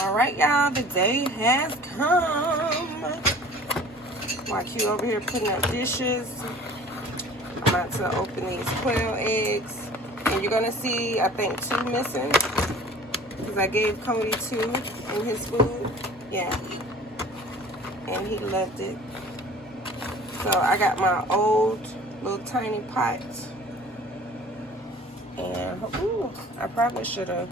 All right, y'all, the day has come. While Q over here putting up dishes, I'm about to open these quail eggs. And you're gonna see, I think, 2 missing. Because I gave Cody 2 in his food. Yeah. And he loved it. So I got my old little tiny pot. And, ooh, I probably should have,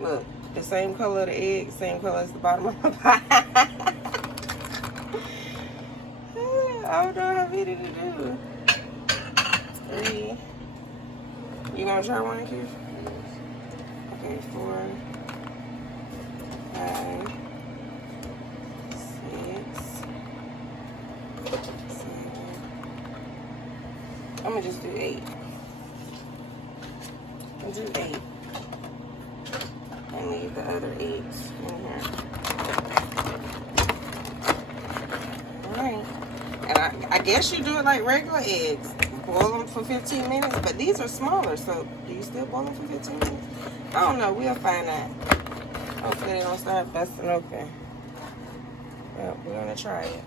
look, the same color of the egg, same color as the bottom of the pot. I don't know how many to do. 3. You gonna try one, Q? Okay, 4, 5, 6, 7. I'm gonna just do 8. I'll do 8. And leave the other 8 in here. Alright. And I guess you do it like regular eggs. Boil them for 15 minutes. But these are smaller, so do you still boil them for 15 minutes? I don't know. We'll find out. Hopefully they don't start busting open. But we're going to try it.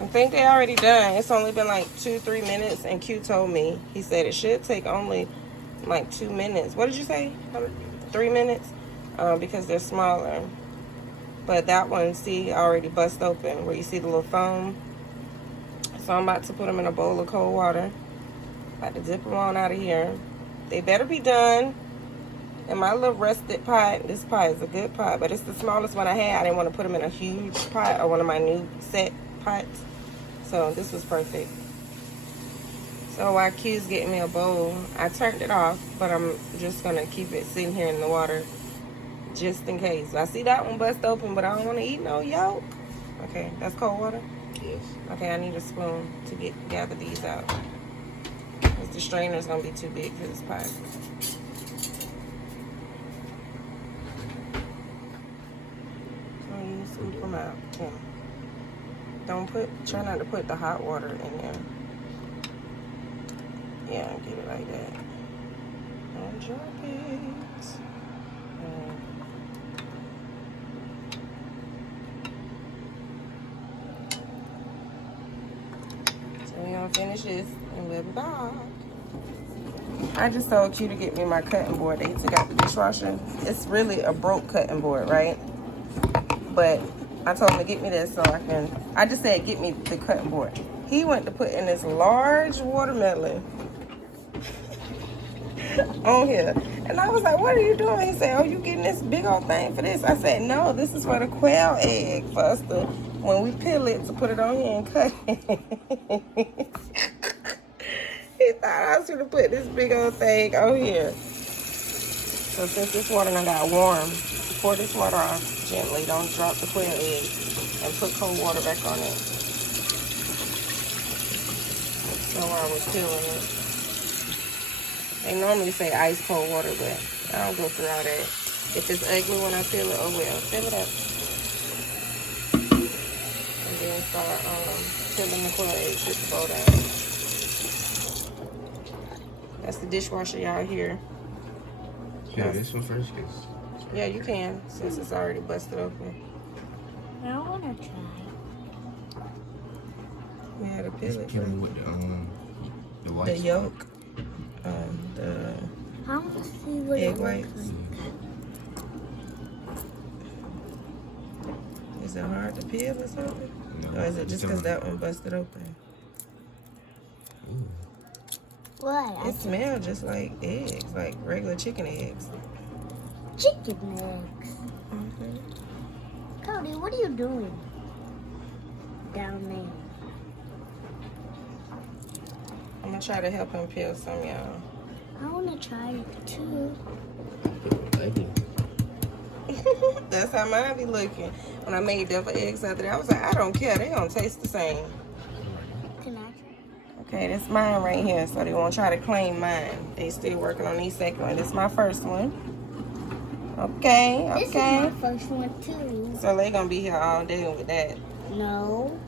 I think they already done. It's only been like 2-3 minutes. And Q told me, he said it should take only like 2 minutes. What did you say? 3 minutes? Because they're smaller. But that one, see, already bust open where you see the little foam. So I'm about to put them in a bowl of cold water. About to dip them on out of here. They better be done. In my little rusted pot, this pot is a good pot, but it's the smallest one I had. I didn't want to put them in a huge pot or one of my new set pots. So this was perfect. So while Q's getting me a bowl, I turned it off, but I'm just going to keep it sitting here in the water just in case. I see that one bust open, but I don't want to eat no yolk. Okay, that's cold water? Yes. Okay, I need a spoon to gather these out. Because the strainer's going to be too big for this pot. So you scoop them out. Yeah. Try not to put the hot water in there. Yeah, get it like that. Don't drop it. So we're gonna finish this and we'll be back. I just told Q to get me my cutting board. They took out the dishwasher. It's really a broke cutting board, right? But I told him to get me this so I just said get me the cutting board. He went to put in this large watermelon on here. And I was like, what are you doing? He said, oh, you getting this big old thing for this? I said, no, this is for the quail egg for us to, when we peel it, to put it on here and cut it. He thought I was going to put this big old thing on here. So since this water done got warm, pour this water off gently. Don't drop the quail egg and put cold water back on it. So while I was peeling it. They normally say ice cold water, but I don't go through all that. If it's ugly when I peel it, oh well. Fill it up. And then start peeling the quail eggs with the bowl down. That's the dishwasher y'all here. Yeah, this one first, cause yeah, you can, since it's already busted open. I don't want to try. We had to peel it. Peel it with the white. The yolk. The I want to see what egg it whites. looks like. Is it hard to peel or something? No, Or is it just because that one busted open? Ooh. What? It smells just like eggs, like regular chicken eggs. Chicken eggs. Mm-hmm. Cody, what are you doing down there? I'm gonna try to help him peel some, y'all. I want to try it too. Thank you. That's how mine be looking. When I made devil eggs out there, I was like, I don't care. They don't taste the same. Can I try? Okay, that's mine right here. So they won't try to claim mine. They still working on these second one. This is my first one. Okay, okay. This is my first one too. So they gonna be here all day with that. No.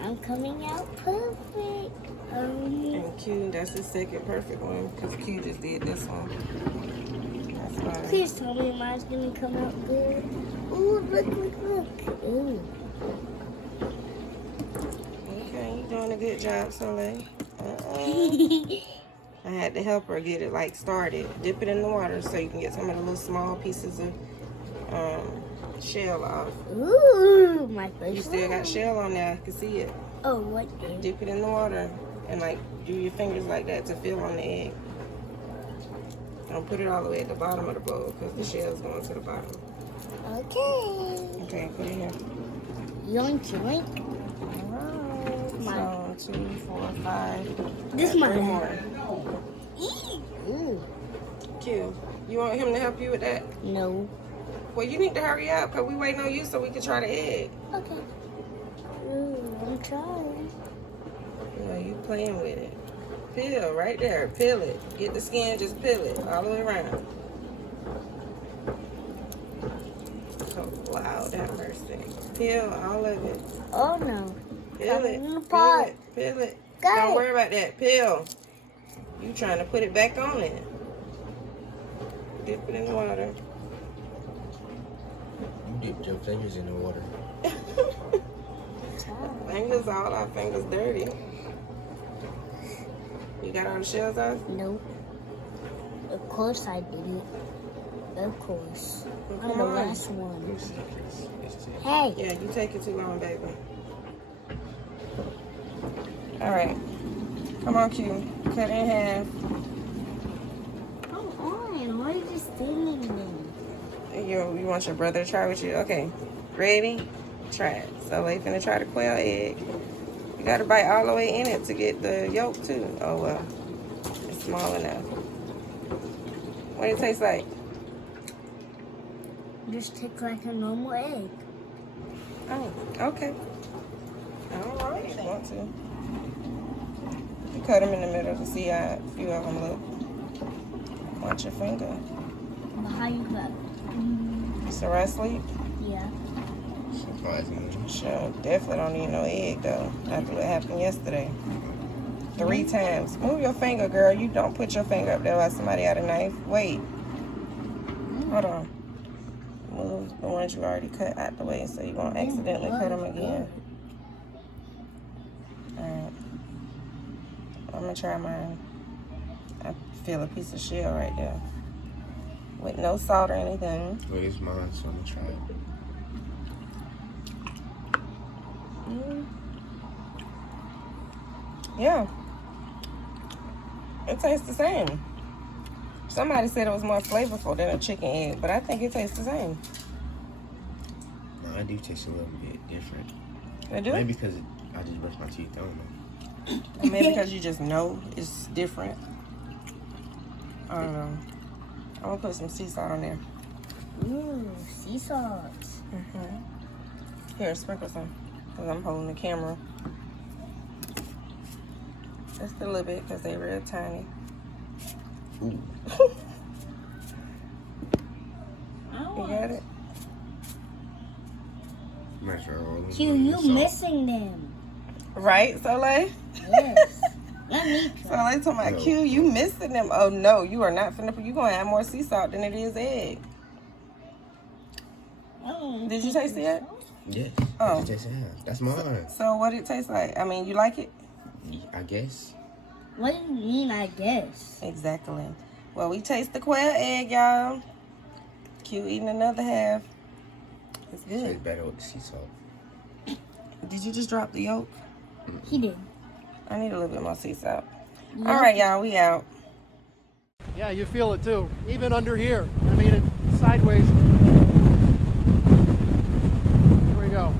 I'm coming out perfect. And Q, that's the second perfect one because Q just did this one. That's fine. Please tell me mine's gonna come out good. Ooh, look. Ooh. Okay, you're doing a good job, Soleil. I had to help her get it like started. Dip it in the water so you can get some of the little small pieces of shell off. Ooh, my first You still got shell on there. I can see it. Oh, what? Dip it in the water and like do your fingers like that to feel on the egg. Don't put it all the way at the bottom of the bowl because the shell's going to the bottom. Okay. Okay, put it here. Yoink, yoink. Alright. So 2, 4, 5. This Got mine. 3 more. Ooh. Q, you want him to help you with that? No. Well, you need to hurry up because we waiting on you so we can try the egg. Okay. Ooh, I'm trying. You know, you playing with it. Peel right there. Peel it. Get the skin, just peel it all the way around. Oh, wow, that mercy. Peel all of it. Oh no. Peel it. in the Peel pot. it. Peel it. Got Don't it. worry about that. Peel. You trying to put it back on it. Dip it in the water. You dipped your fingers in the water. Fingers, all our fingers dirty. You got all the shells off? Nope. Of course I didn't. Of course. Well, I'm come the on. last one. It's it. Hey. Yeah, you take it too long, baby. All right. Come on, Q. Cut it in half. Come on. Why are you just standing there? You want your brother to try with you? Okay. Ready? Try it. So they finna try the quail egg. You gotta bite all the way in it to get the yolk too. Oh well. It's small enough. What it taste like? Just take like a normal egg. Oh, okay. All right, if you want to. You cut them in the middle to see how a few of them look. Watch your finger. But how you got? So right sleep? Yeah. Surprisingly. Sure, definitely don't need no egg though. After what happened yesterday. 3 times. Move your finger, girl. You don't put your finger up there while somebody had a knife. Wait. Hold on. Move the ones you already cut out the way so you won't accidentally cut them again. Alright. I'm gonna try mine. I feel a piece of shell right there. With no salt or anything. Well, it's mine, so I'm gonna try it. Yeah. It tastes the same. Somebody said it was more flavorful than a chicken egg, but I think it tastes the same. No, I do taste a little bit different. It do? Maybe because I just brushed my teeth. I don't know. Or maybe because you just know it's different. I don't know. I'm gonna put some sea salt on there. Ooh, sea salt. Here, sprinkle some. Because I'm holding the camera. Just a little bit because they're real tiny. Ooh. You got it? Might try all of them. Q, you missing them. Right, Soleil? Yes. Let me try. Soleil talking about No. Q, you missing them. Oh no, you are not finna put, you gonna add more sea salt than it is egg. Did you taste it yet? Yes. Oh. That's just half. That's mine. So what it tastes like? I mean, you like it? I guess. What do you mean, I guess? Exactly. Well, we taste the quail egg, y'all. Q eating another half. It's So good. it's better with the sea salt. Did you just drop the yolk? He did. I need a little bit more sea salt. Yep. All right, y'all, we out. Yeah, you feel it too. Even under here. I mean, it's sideways. Here we go.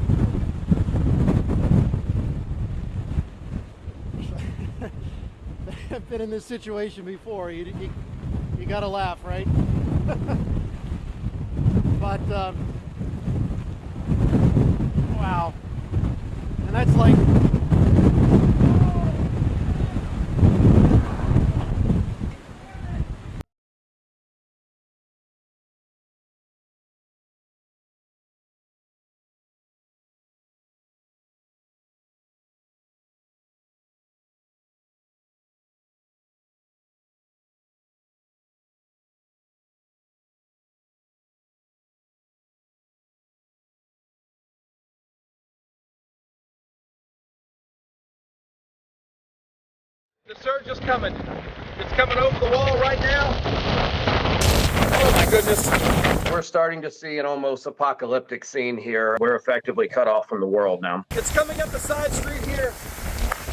I've been in this situation before. You gotta laugh, right? But wow. And that's like The surge is coming. It's coming over the wall right now. Oh my goodness. We're starting to see an almost apocalyptic scene here. We're effectively cut off from the world now. It's coming up the side street here.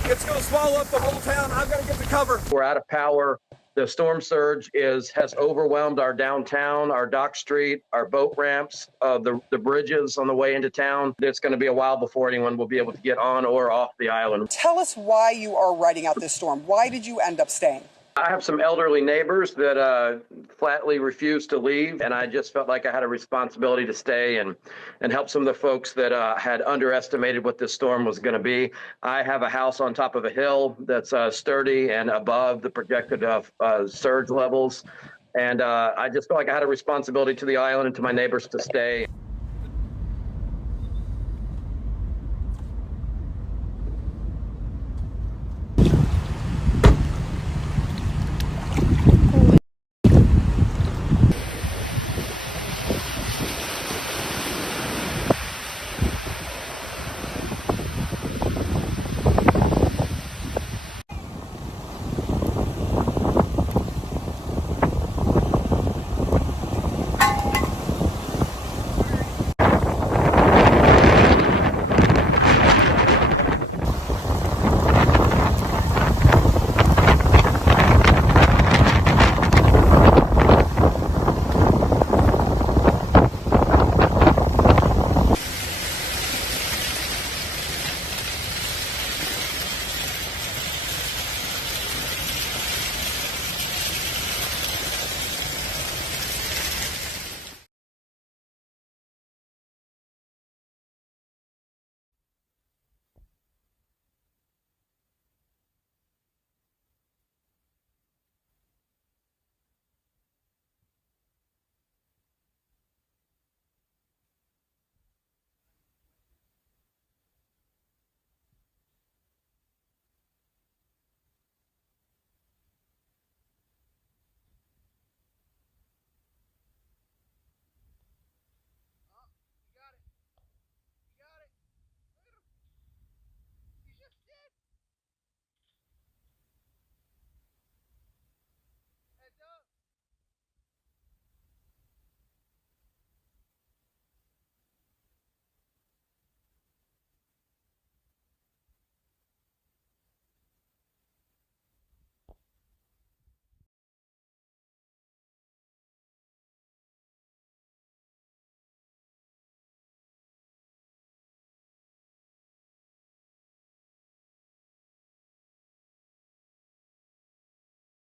It's going to swallow up the whole town. I've got to get to cover. We're out of power. The storm surge has overwhelmed our downtown, our dock street, our boat ramps, the bridges on the way into town. It's going to be a while before anyone will be able to get on or off the island. Tell us why you are riding out this storm. Why did you end up staying? I have some elderly neighbors that flatly refused to leave, and I just felt like I had a responsibility to stay and help some of the folks that had underestimated what this storm was going to be. I have a house on top of a hill that's sturdy and above the projected surge levels, and I just felt like I had a responsibility to the island and to my neighbors to stay.